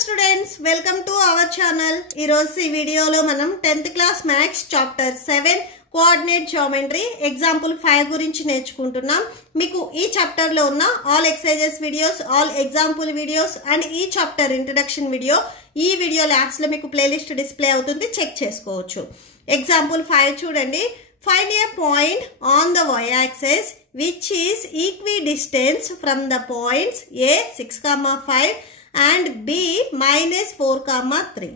students, welcome to our channel. Ee roju ee video lo manam 10th class maths chapter 7 coordinate geometry example 5 gurinchi నేర్చుకుంటున్నాం. మీకు ఈ chapter లో ఉన్న all exercises videos, all example videos and ఈ chapter introduction video ఈ video last లో మీకు playlist display అవుతుంది, చెక్ చేసుకోవచ్చు. ఎగ్జాంపుల్ 5 చూడండి. Find a point on the y-axis which is equidistant from the points A 6,5 and B -4,3.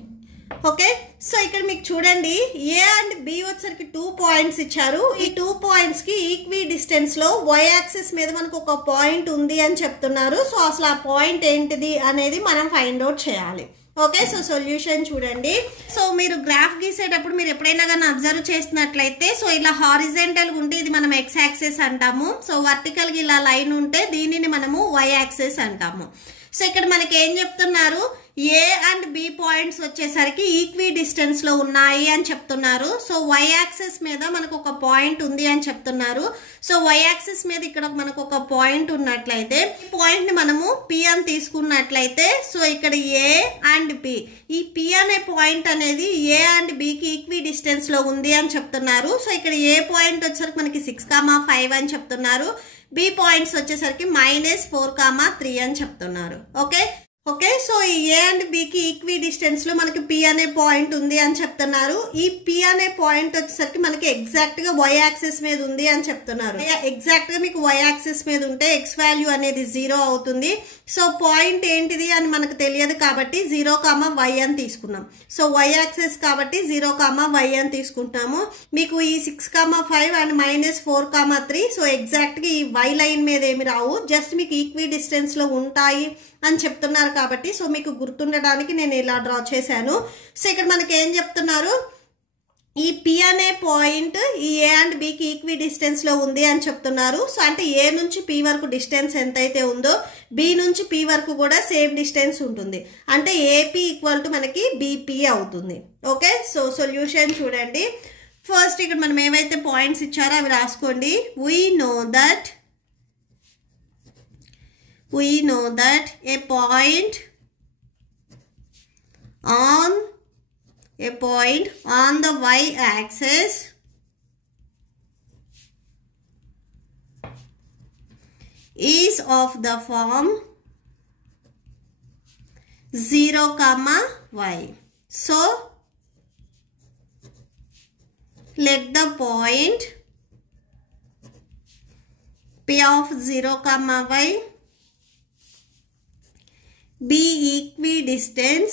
Okay, so ఇక్కడ మీకు చూడండి A అండ్ B వచ్చరికి 2 పాయింట్స్ ఇచ్చారు. ఈ 2 పాయింట్స్ కి ఈక్వి డిస్టెన్స్ లో y యాక్సిస్ మీద మనకు ఒక పాయింట్ ఉంది అని చెప్తున్నారు. సో అసలు ఆ పాయింట్ ఏంటిది అనేది మనం ఫైండ్ అవుట్ చేయాలి. ఓకే, సో సొల్యూషన్ చూడండి. సో మీరు గ్రాఫ్ గీసేటప్పుడు మీరు ఎప్పుడైనా కానీ అబ్జర్వ్ చేసినట్లయితే సో ఇలా హారిజెంటల్ ఉంటే ఇది మనం x యాక్సిస్ అంటాము. సో వర్టికల్ గా ఇలా లైన్ ఉంటే దీనిని మనము y యాక్సిస్ అంటాము. సో ఇక్కడ మనకి ఏం చెప్తున్నారు, A అండ్ B పాయింట్స్ వచ్చేసరికి ఈక్వి డిస్టెన్స్ లో ఉన్నాయి అని చెప్తున్నారు. సో y యాక్సిస్ మీద మనకు ఒక పాయింట్ ఉంది అని చెప్తున్నారు. సో y యాక్సిస్ మీద ఇక్కడ మనకు ఒక పాయింట్ ఉన్నట్లయితే ఈ పాయింట్ ని మనము P అని తీసుకున్నట్లయితే సో ఇక్కడ A అండ్ B, ఈ P అనే పాయింట్ అనేది A అండ్ B కి ఈక్వి డిస్టెన్స్ లో ఉంది అని చెప్తున్నారు. సో ఇక్కడ A పాయింట్ వచ్చేసరికి మనకి 6,5 అని చెప్తున్నారు. B పాయింట్స్ వచ్చేసరికి -4,3 అని చెప్తున్నారు. ఓకే, సో ఈ A అండ్ B కి ఈక్వి డిస్టెన్స్ లో మనకి P అనే పాయింట్ ఉంది అని చెప్తున్నారు. ఈ P అనే పాయింట్ వచ్చేసరికి మనకి ఎగ్జాక్ట్ గా y యాక్సిస్ మీద ఉంది అని చెప్తున్నారు. ఎగ్జాక్ట్ గా మీకు y యాక్సిస్ మీద ఉంటే x వాల్యూ అనేది 0 అవుతుంది. సో పాయింట్ ఏంటిది అని మనకు తెలియదు కాబట్టి 0,y అని తీసుకున్నాం. సో y యాక్సిస్ కాబట్టి 0,y అని తీసుకుంటాము. మీకు ఈ 6,5 అండ్ -4,3 సో ఎగ్జాక్ట్ గా ఈ y లైన్ మీద ఏమి రావు, జస్ట్ మీకు ఈక్వి డిస్టెన్స్ లో ఉంటాయి అని చెప్తున్నారు కాబట్టి సో మీకు గుర్తుండడానికి నేను ఇలా డ్రా చేశాను. సో ఇక్కడ మనకి ఏం చెప్తున్నారు, ఈ P అనే పాయింట్ ఈ A అండ్ B కి ఈక్వి డిస్టెన్స్ లో ఉంది అని చెప్తున్నారు. సో అంటే A నుంచి P వరకు డిస్టెన్స్ ఎంతైతే ఉందో B నుంచి P వరకు కూడా సేమ్ డిస్టెన్స్ ఉంటుంది. అంటే AP ఈక్వల్ టు మనకి BP అవుతుంది. ఓకే, సో సొల్యూషన్ చూడండి. ఫస్ట్ ఇక్కడ మనం ఏవైతే పాయింట్స్ ఇచ్చారో అవి రాసుకోండి. We know that a point on the y-axis is of the form 0,y. So let the point P of 0,y be equidistant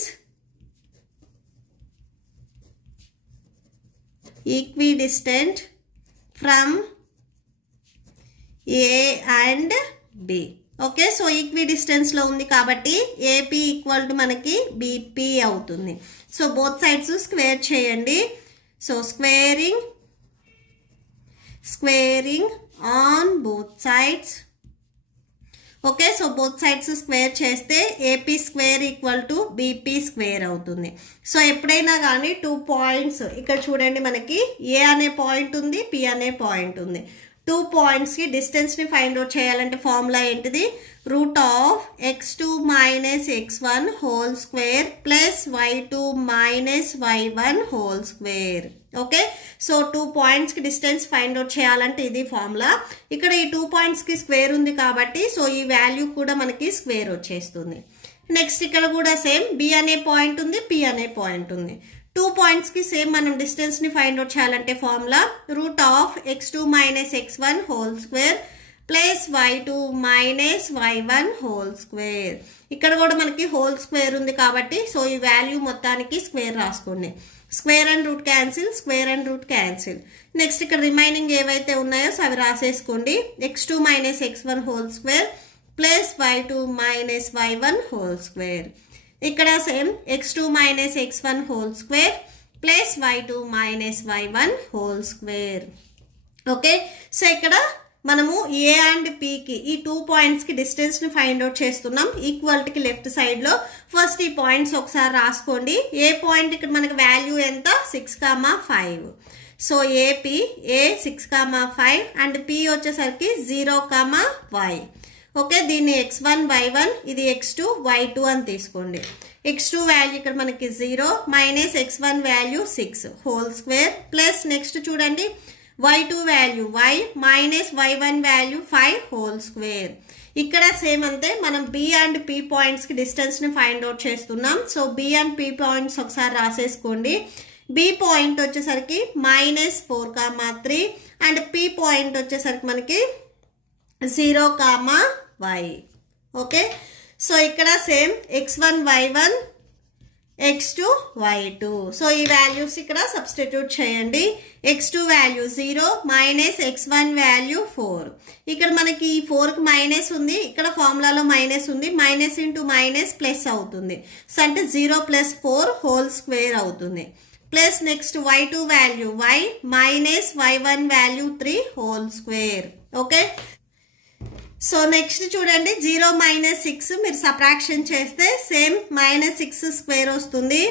from A and B. Okay, so equidistance లో ఉంది కాబట్టి AP equal to మనకి BP అవుతుంది. So both sides square చేయండి. So squaring on both sides. Okay, so both sides square చేస్తే AP square equal to BP square అవుతుంది. So ఎప్పుడైనా కానీ 2 పాయింట్స్ ఇక్కడ చూడండి, మనకి A అనే పాయింట్ ఉంది, P అనే పాయింట్ ఉంది. 2 పాయింట్స్ కి డిస్టెన్స్ ని ఫైండ్ అవుట్ చేయాలంటే ఫార్ములా ఏంటిది, √(x2 - x1) whole square plus y2 - y1 whole square. Okay, so 2 points కి డిస్టెన్స్ ఫైండ్ అవుట్ చేయాలంటే ఇది ఫార్ములా. ఇక్కడ ఈ 2 పాయింట్స్ కి స్క్వేర్ ఉంది కాబట్టి సో ఈ వాల్యూ కూడా మనకి స్క్వేర్ వచ్చేస్తుంది. నెక్స్ట్ ఇక్కడ కూడా సేమ్ B అనే పాయింట్ ఉంది, P అనే పాయింట్ ఉంది. 2 పాయింట్స్ కి సేమ్ మనం డిస్టెన్స్ ని ఫైండ్ అవుట్ చేయాలంటే formula √(x2 - x1) whole square plus y2 - y1 whole square. ఇక్కడ కూడా మనకి హోల్ స్క్వేర్ ఉంది కాబట్టి సో ఈ వాల్యూ మొత్తానికి స్క్వేర్ రాసుకోండి. Square and root cancel, square and root cancel. Next ఇక్కడ రిమైనింగ్ ఏవైతే ఉన్నాయో అవి రాసేసుకోండి. x2 - x1 whole square plus y2 - y1 whole square. ఇక్కడ same x2 - x1 whole square plus y2 - y1 whole square. Okay, so ఇక్కడ మనము A and P కి ఈ 2 పాయింట్స్ కి డిస్టెన్స్ ని ఫైండ్ అవుట్ చేస్తున్నాం. ఈక్వాలిటీ కి లెఫ్ట్ సైడ్ లో ఫస్ట్ ఈ పాయింట్స్ ఒకసారి రాసుకోండి. ఏ పాయింట్ ఇక్కడ మనకి వాల్యూ ఎంత 6,5. So AP A 6,5 and P వచ్చేసరికి 0,y. ఓకే, దీన్ని x1 y1 ఇది x2 y2 అని తీసుకోండి. x2 వాల్యూ ఇక్కడ మనకి 0 minus x1 value 6 whole square plus next చూడండి y2 value y minus y1 value 5 whole square. ఇక్కడ సేమ్ అంతే మనం b అండ్ p పాయింట్స్ కి డిస్టెన్స్ ని ఫైండ్ అవుట్ చేస్తున్నాం. So b and p points ఒకసారి రాసేసుకోండి. b పాయింట్ వచ్చేసరికి -4,3 అండ్ p పాయింట్ వచ్చేసరికి మనకి 0,y. ఓకే, సో ఇక్కడ same x1 y1 x2 y2. So ఈ వాల్యూస్ ఇక్కడ సబ్స్టిట్యూట్ చేయండి. x2 value 0 minus x1 value 4. ఇక్కడ మనకి ఈ 4కి మైనస్ ఉంది, ఇక్కడ ఫార్ములాలో మైనస్ ఉంది. మైనస్ ఇంటూ మైనస్ ప్లస్ అవుతుంది. సో అంటే 0 ప్లస్ 4 హోల్ స్క్వేర్ అవుతుంది. Plus next y2 value y minus y1 value 3 whole square. Okay, so next చూడండి 0 మైనస్ 6 మీరు సబ్ట్రాక్షన్ చేస్తే సేమ్ -6 స్క్వేర్ వస్తుంది.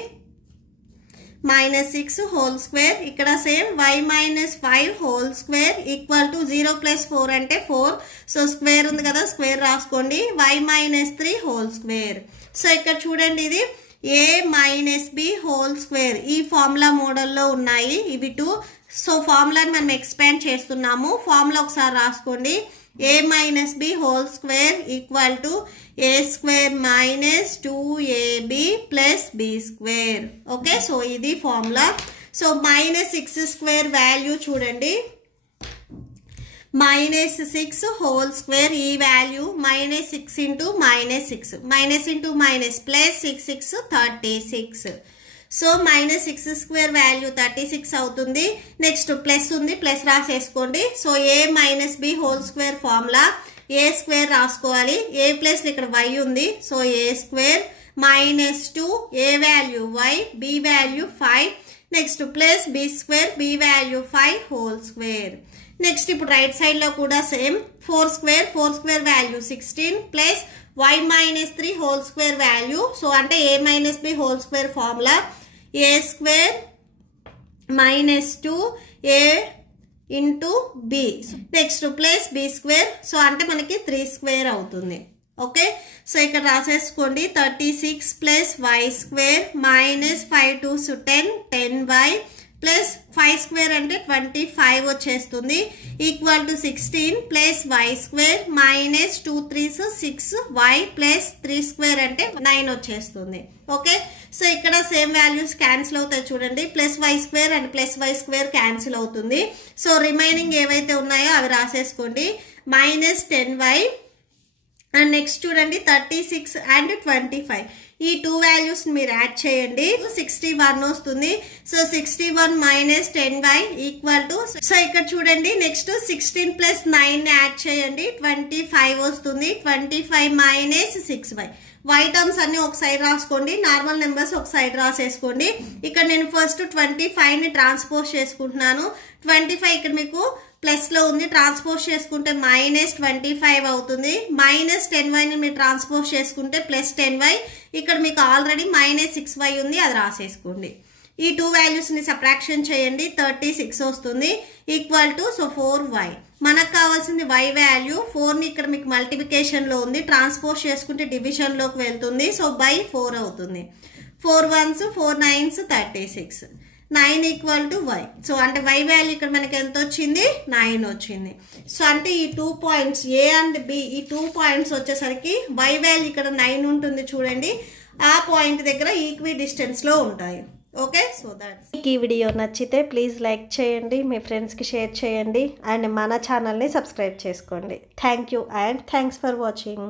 -6 హోల్ స్క్వేర్. ఇక్కడ same y minus 5 whole square equal to 0 plus 4 అంటే 4. So square ఉంది కదా, square రాసుకోండి. y minus 3 whole square. So ఇక్కడ చూడండి ఇది a minus b whole square. ఈ ఫార్ములా మోడల్లో ఉన్నాయి ఇవి 2. సో ఫార్ములాని మనం ఎక్స్పాండ్ చేస్తున్నాము. ఫార్ములా ఒకసారి రాసుకోండి. a minus b whole square equal to a square minus 2ab plus b square. Okay, so ఇది ఫార్ములా. సో -6 స్క్వేర్ వాల్యూ చూడండి -6 హోల్ స్క్వేర్. ఈ value -6 into -6 minus into minus plus 6 36. So -6 square value 36 అవుతుంది. Next plus ఉంది, plus రాసేసుకోండి. So a minus b whole square formula a square రాసుకోవాలి. a plus ఇక్కడ y ఉంది. So a square minus 2 a value y b value 5 next plus b square b value 5 whole square. Next ఇప్పుడు right side లో కూడా same 4 square value 16 plus y minus 3 whole square value. So అంటే a minus b whole square formula a square minus 2 a into b next plus b square. So అంటే మనకి 3 square అవుతుంది. Okay, so ఇక్కడ రాసేసుకోండి 36 plus y square minus 5 2 10y plus 5 square అంటే 25 వచ్చేస్తుంది equal to 16 plus y square minus 2 3s 6y plus 3 square అంటే 9 వచ్చేస్తుంది. Okay, so ఇక్కడ same values cancel అవుతాయి చూడండి. Plus y square and plus y square cancel అవుతుంది. So remaining ఏవైతే ఉన్నాయో అవి రాసేసుకోండి. -10y అండ్ నెక్స్ట్ చూడండి 36 అండ్ 25. ఈ 2 వాల్యూస్ మీరు యాడ్ చేయండి. 61 వస్తుంది. So 61 minus 10y equal to, so ఇక్కడ చూడండి నెక్స్ట్ 16 ప్లస్ 9 యాడ్ చేయండి 25 వస్తుంది. 25 మైనస్ 6y. y టర్మ్స్ అన్ని ఒక సైడ్ రాసుకోండి, నార్మల్ నెంబర్స్ ఒక సైడ్ రాసేసుకోండి. ఇక్కడ నేను ఫస్ట్ 25 ని ట్రాన్స్పోజ్ చేసుకుంటున్నాను. 25 ఇక్కడ మీకు ప్లస్ లో ఉంది, ట్రాన్స్పోజ్ చేసుకుంటే -25 అవుతుంది. -10y ని మీరు ట్రాన్స్పోజ్ చేసుకుంటే ప్లస్ 10y. ఇక్కడ మీకు ఆల్రెడీ -6y ఉంది, అది రాసేసుకోండి. ఈ 2 వాల్యూస్ ని సబ్ట్రాక్షన్ చేయండి 36 వస్తుంది ఈక్వల్ టు, సో 4y. మనకు కావాల్సింది y వాల్యూ. 4 ని ఇక్కడ మీకు మల్టిప్లికేషన్ లో ఉంది, ట్రాన్స్పోజ్ చేసుకుంటే డివిజన్ లోకి వెళ్తుంది. సో బై 4 అవుతుంది. 4 1s 4 9s 36 9 equal to y. So అంటే y వాల్యూ ఇక్కడ మనకి ఎంత వచ్చింది 9 వచ్చింది. సో అంటే ఈ 2 పాయింట్స్ a అండ్ b ఈ 2 పాయింట్స్ వచ్చేసరికి y వాల్యూ ఇక్కడ 9 ఉంటుంది చూడండి. ఆ పాయింట్ దగ్గర ఈక్వి డిస్టెన్స్ లో ఉంటాయి. Okay, so that's. మీకు ఈ వీడియో నచ్చితే ప్లీజ్ లైక్ చేయండి, మీ ఫ్రెండ్స్కి షేర్ చేయండి అండ్ మన ఛానల్ని సబ్స్క్రైబ్ చేసుకోండి. Thank you and thanks for watching.